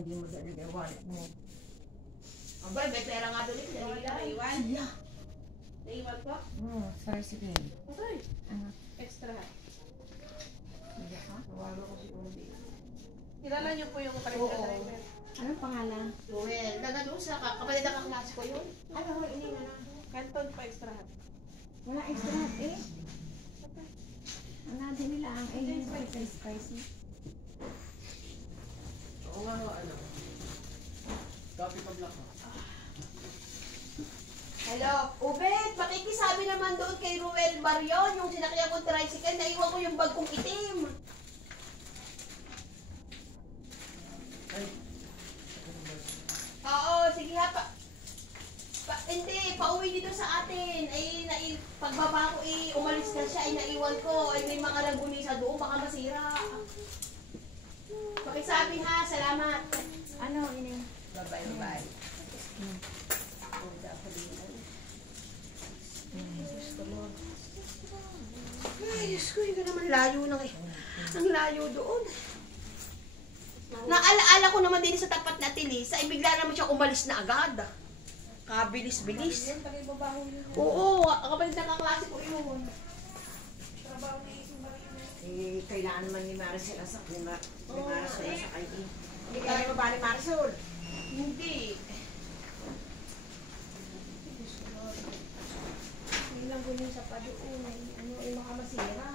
hindi mo dali yung wallet mo. Abay, may pera nga doon. Naiwan? Siya. Naiwan ko? Oo, sa recipe. Okay. Ano? Extra. Siya ka? Wala ko si Uli. Kilala niyo po yung kapatid na driver? Anong pangalan? Joel. Doon sa kapatid na kaklase ko yun. Ano, ini na lang. Canton pa extra. Wala extra eh. Ang natin nila ang spicy. Oo nga ano. Copy pa black. Hello, Ubed, pakikisabi naman doon kay Ruel Marion, yung sinakyan kong tricycle, naiwan ko yung bag kong itim. Ay. Oo, sige ha, hindi, pauwi dito sa atin. Ay, pagbaba ko, umalis na siya, ay naiwan ko. Ay, may mga lagunisa doon, baka masira. Pakisabi ha, salamat. Ano, ini? Bye-bye. Ay, Diyos ko, hindi naman layo na eh. Ang layo doon. Naalaala ko naman din sa tapat na Tilisa, ay bigla naman siya umalis na agad. Kabilis-bilis. Oo, kapatid na kaklase ko yun. Trabaho na isang marina. Eh, kailangan naman ni Marisol sa Marisol sa ID. Hindi kaya mo ba ni Marisol? Hindi. May lang gunin sa pa doon. Ano, yung mga masira.